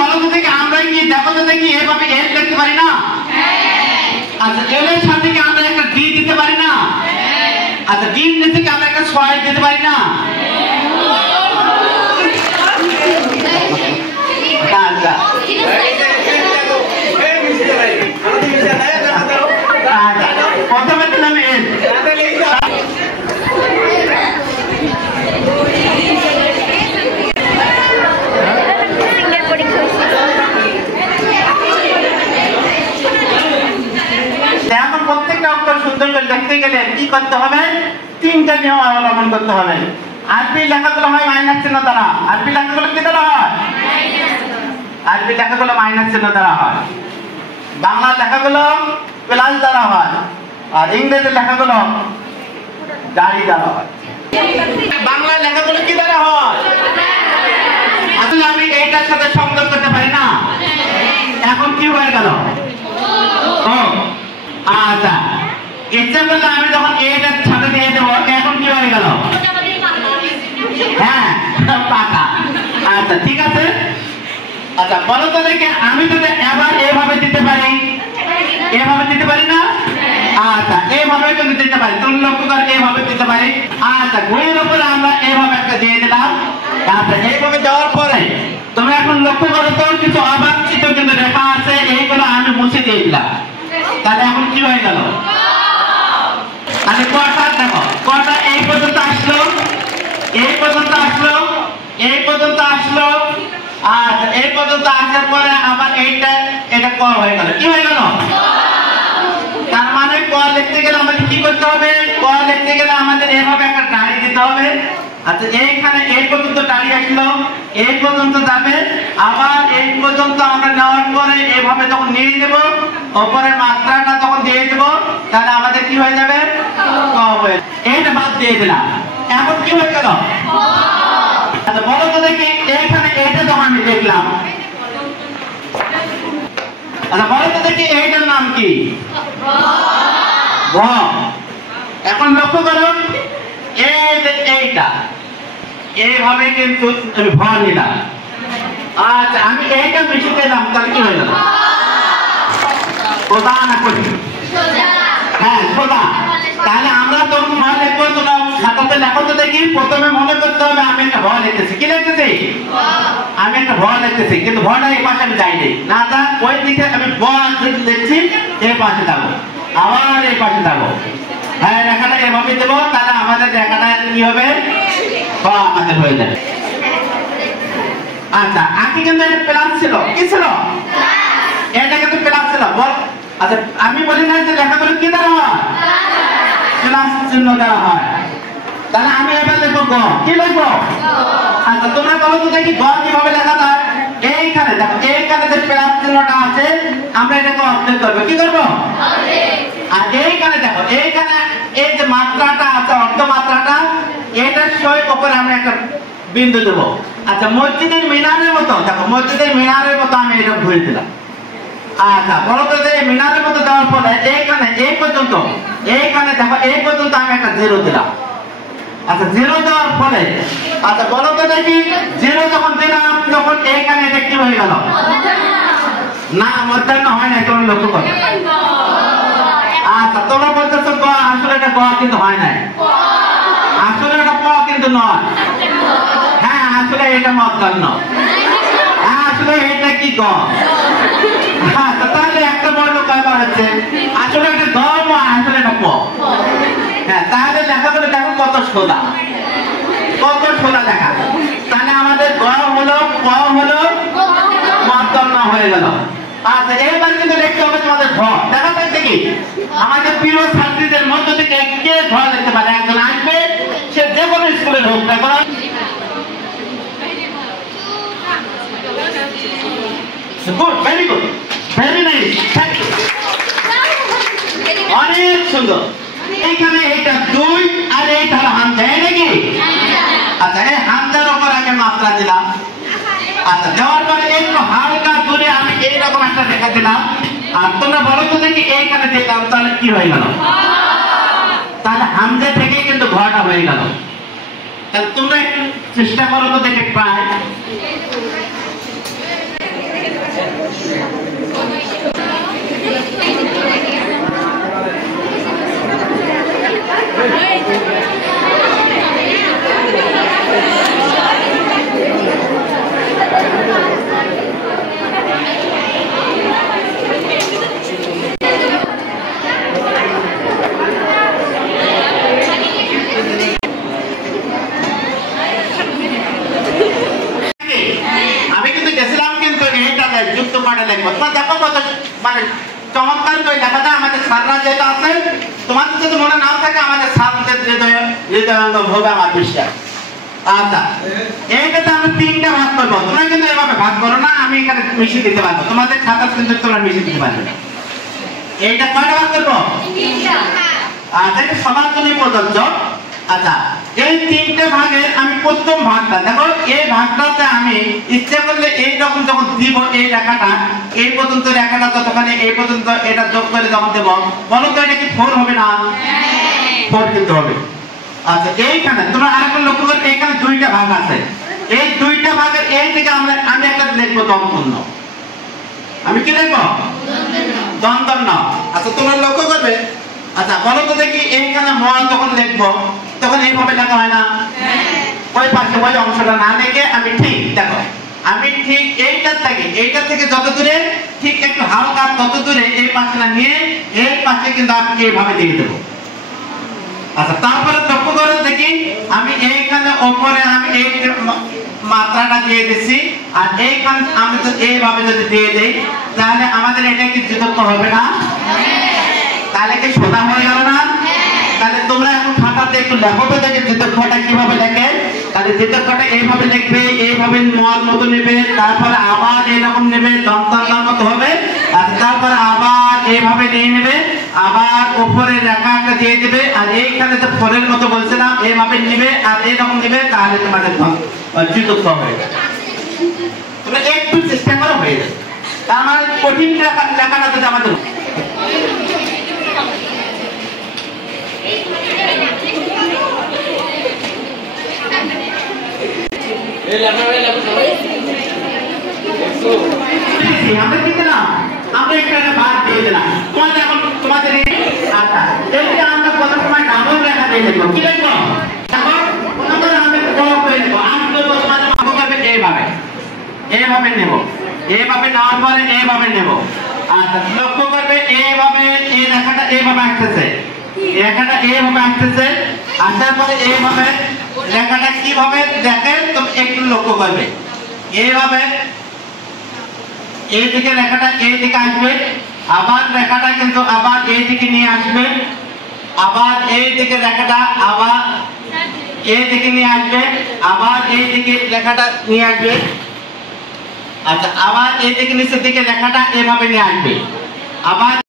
বলো তো দেখি আমরা কি দেখো তো দেখি এভাবে এল লিখতে পারি না? আচ্ছা এল এর সাথে কি আমরা একটা ডি দিতে পারি না? আচ্ছা ডি এর নিচে কি আমরা একটা ছয় দিতে পারি না? আচ্ছা প্রথমে দিলাম এল। এখন প্রত্যেকটা অক্ষর সুন্দর করে লিখতে গেলে কি করতে হবে? তিনটা নিয়ম অবলম্বন করতে হবে। আরবি লেখাগুলো হয় মাইনাস চিহ্ন দ্বারা। আরবি লেখাগুলো কি দ্বারা হয়? আরবি লেখাগুলো মাইনাস চিহ্ন দ্বারা হয়। বাংলা লেখাগুলো প্লাস দ্বারা হয়। আর ইংরেজি লেখাগুলো গাড়ি দ্বারা হয়। বাংলা লেখাগুলো কি দ্বারা হয়? আসলে আমি এইটার সাথে সংযোগ করতে পারি না। এখন কি হয়ে গেল? ও আচ্ছা ইচ্ছা করলে আমি যখন এইটার সাথে দিয়ে দেবো এখন কি হয়ে গেল? হ্যাঁ পাকা। আচ্ছা ঠিক আছে। আচ্ছা বলো তো দেখে আমি যদি এবার এভাবে দিতে পারি, এভাবে দিতে পারি না? আচ্ছা এইভাবে কিন্তু দিতে পারি। তুমি লক্ষ্য করে এইভাবে দিতে পারি। আচ্ছা ঘুরের উপরে আমরা এইভাবে একটা দিয়ে দিলাম। আচ্ছা এইভাবে দেওয়ার পরে তুমি এখন লক্ষ্য করো তো কিছু অবাঞ্ছিত কিন্তু রেখা আছে, এইগুলো আমি মুছে দিয়ে দিলাম। তাহলে এখন কি হয়ে গেল? তাহলে কটা দেখো, কটা এই পর্যন্ত আসলো, এই পর্যন্ত আসলো, এই পর্যন্ত আসলো। আচ্ছা এই পর্যন্ত আসার পরে আবার এইটা এটা ক হয়ে গেল। কি হয়ে গেল? তার মানে ক লিখতে গেলে আমাদের কি করতে হবে? ক লিখতে গেলে আমাদের এভাবে একটা ডাড়ি দিতে হবে। আচ্ছা এইখানে এই পর্যন্ত ডাড়ি আসলো, এই পর্যন্ত যাবে, আবার এই পর্যন্ত আমরা নেওয়ার পরে এইভাবে যখন নিয়ে দেব, উপরের মাত্রাটা যখন দিয়ে দেব, তাহলে আমাদের কি হয়ে যাবে? ক হয়ে। এইটা বাদ দিয়ে দিলাম। এখন কি হয়ে গেল? আচ্ছা বলো তো দেখি এইখানে এইটা যখন আমি দেখলাম, আচ্ছা বলো তো দেখি এইটার নাম কি? ভ। এখন লক্ষ্য করো এইটা এইভাবে কিন্তু আমি ভ নিলাম। আচ্ছা আমি এইটা বেশি দিলাম, তাহলে কি হয়ে গেল? সোজা না করি? হ্যাঁ সোজা। তাহলে আমরা যখন ভ লিখবো তোমরা খাতাতে লেখো তো দেখি, প্রথমে মনে করতে হবে আমি একটা ভ লিখতেছি। কি লিখতেছি? আমি একটা ভ লিখতেছি, কিন্তু ভটা এই পাশে আমি যাইনি না, তা ওই দিকে আমি ভ লিখছি, এই পাশে যাবো, আবার এই পাশে যাবো। হ্যাঁ রেখাটা এভাবে দেবো, তাহলে আমাদের রেখাটা কি হবে? ভ আমাদের হয়ে যাবে। আচ্ছা আগে কিন্তু এটা প্লাস ছিল। কি ছিল? এটা কিন্তু প্লাস ছিল। বল আচ্ছা আমি বলি না যে লেখাগুলো কি দ্বারা হয়? প্লাস চিহ্ন দ্বারা হয়। তাহলে আমি এবার লিখবো গ। কি লিখবো? আচ্ছা তোমরা বলো তো দেখি গ কিভাবে লেখা যায়? এইখানে দেখো, এইখানে যে প্লাস চিহ্নটা আছে আমরা এটাকে অর্ধেক করবো। কি করবো? আর এইখানে দেখো, এইখানে এই যে মাত্রাটা আছে অর্ধ মাত্রাটা, এটার সই উপরে আমরা একটা বিন্দু দেবো। আচ্ছা মসজিদের মিনারের মতো দেখো, মসজিদের মিনারের মতো আমি এটা ঘুরে দিলাম। আচ্ছা বলো তো যে মিনারের মতো দেওয়ার পরে এইখানে এই পর্যন্ত, এইখানে দেখো এই পর্যন্ত আমি একটা জিরো দিলাম। আচ্ছা জিরো দেওয়ার ফলে আচ্ছা বলো তো দেখি জিরো যখন দিলাম তখন এইখানে এটা কি হয়ে গেল? না মধ্যাহ্ন হয় না, তোমরা লক্ষ্য করো। আচ্ছা তোমরা বলতেছো গ, আসলে এটা গ কিন্তু হয় নাই, আসলে এটা ক কিন্তু নয়। হ্যাঁ আসলে এটা মধ্যাহ্ন। হ্যাঁ আসলে এটা কি গ? আচ্ছা তাহলে একটা বর্ণ কয়বার হচ্ছে? আসলে এটা গ, আসলে এটা ক। হ্যাঁ তাহলে লেখাগুলো দেখো কত সোজা, কত সোজা লেখা। তাহলে আমাদের গ হলো, ক হলো, মধ্যাহ্ন হয়ে গেল। আচ্ছা এইবার কিন্তু লিখতে হবে তোমাদের ভ। দেখা যায় দেখি আমাদের প্রিয় ছাত্রীদের মধ্য থেকে কে ভ লিখতে পারে? একজন আসবে, সে যে কোনো স্কুলের হোক না কেন। Good, very good, very nice, thank you. অনেক সুন্দর। এইখানে এইটা দুই আর এইটা হলো হামজা, এই নাকি? আচ্ছা এই হামজার উপর আগে মাত্রা দিলাম। আচ্ছা দেওয়ার পরে একটু হালকা দূরে আমি এইরকম একটা রেখা দিলাম। আর তোমরা বলো তো দেখি এইখানে দিলাম, তাহলে কি হয়ে গেল? তাহলে হামজা থেকে কিন্তু ঘটা হয়ে গেল। তাহলে তোমরা একটু চেষ্টা করো তো দেখে প্রায় লেখাটা লিখবো। তোমার দেখো কত মানে চমৎকার করে লেখাটা আমাদের স্যাররা যেটা আছে, তোমাদের যদি মনে নাও থাকে আমাদের স্যারদের হৃদয়ঙ্গ হবে আমার বিশ্বাস। আচ্ছা, এইটাতে আমরা তিনটা ভাগ করবো। তোমরা কিন্তু এভাবে ভাগ করো না, আমি এখানে মিশিয়ে দিতে পারবো, তোমাদের খাতা কিন্তু তোমরা মিশিয়ে দিতে পারবে না। এইটা কয়টা ভাগ করবো? আচ্ছা, এটা সবার জন্য প্রযোজ্য। আচ্ছা, এই তিনটে ভাগে আমি প্রথম ভাগটা দেখো, এই ভাগটাতে আমি ইচ্ছে করলে এইরকম যখন দিব এই রেখাটা, এই পর্যন্ত রেখাটা ততখানি এই পর্যন্ত এটা যোগ করে যখন দেব, বলো তো এটা কি 4 হবে না? 4 কিন্তু হবে। আচ্ছা, এইখানে তোমরা আরেকটা লক্ষ্য করো, এখানে দুইটা ভাগ আছে। এই দুইটা ভাগের এই থেকে আমি একটা লিখবো দন্তন্য। আমি কি লিখবো? দন্তন্য। আচ্ছা, তোমরা লক্ষ্য করবে। আচ্ছা, বলো তো দেখি এইখানে ম যখন লিখবো তখন এইভাবে লেখা হয় না? ওই পাশে ওই অংশটা না লিখে আমি ঠিক দেখো, আমি ঠিক এইটার থেকে যত দূরে ঠিক একটু হালকা তত দূরে এই পাশটা নিয়ে এই পাশে কিন্তু আমি এইভাবে দিয়ে দেবো। আচ্ছা, তারপরে লক্ষ্য করে দেখি আমি এইখানে উপরে আমি এই মাত্রাটা দিয়ে দিচ্ছি, আর এইখানে আমি তো এইভাবে যদি দিয়ে দেই তাহলে আমাদের এটা কি যুক্ত হবে না? তাহলে কি সোজা হয়ে গেল না? তাহলে তোমরা এখন খাতাতে একটু লেখো তো দেখে যুক্তটা কিভাবে লেখে। তাহলে যুক্তটা এইভাবে লিখবে, এইভাবে মর মতো নেবে, তারপরে আবার এরকম নেবে, দন্তার মতো হবে, আর তারপরে আবার এইভাবে নিয়ে নেবে, আবার উপরে রেখা একটা দিয়ে দেবে, আর এইখানে তো ফোরের মতো বলছিলাম এইভাবে নেবে আর এইরকম নেবে, তাহলে তোমাদের যুক্ত হয়ে যাবে। তোমরা একটু চেষ্টা করো হয়ে যাবে। তার মানে কঠিন লেখাটা যদি আমাদের আমরা কিন্তু না, আমরা একটা ভাগ দিয়ে দিলাম তোমাদের। এখন তোমাদের আচ্ছা, এইটা আমরা কত সময় ডাবল লেখা দিয়ে দেবো। কি লিখবো? দেখো, তোমাদের আমরা বড় করে দেবো। আসলে তোমাদের ভাগ হবে এইভাবে, এইভাবে নেব, এইভাবে নেওয়ার পরে এইভাবে নেব। আচ্ছা, লক্ষ্য করবে এইভাবে এই রেখাটা এইভাবে আসতেছে, রেখাটা এইভাবে আসতেছে, আসার পরে এইভাবে রেখাটা কিভাবে দেখে তুমি একটু লক্ষ্য করবে। এইভাবে এইদিকে রেখাটা এইদিকে আসবে, আবার রেখাটা কিন্তু আবার এইদিকে নিয়ে আসবে, আবার এইদিকে রেখাটা আবার এইদিকে নিয়ে আসবে, আবার এইদিকে রেখাটা নিয়ে আসবে। আচ্ছা, আবার এইদিকে নিচের দিকে রেখাটা এভাবে নিয়ে আসবে, আবার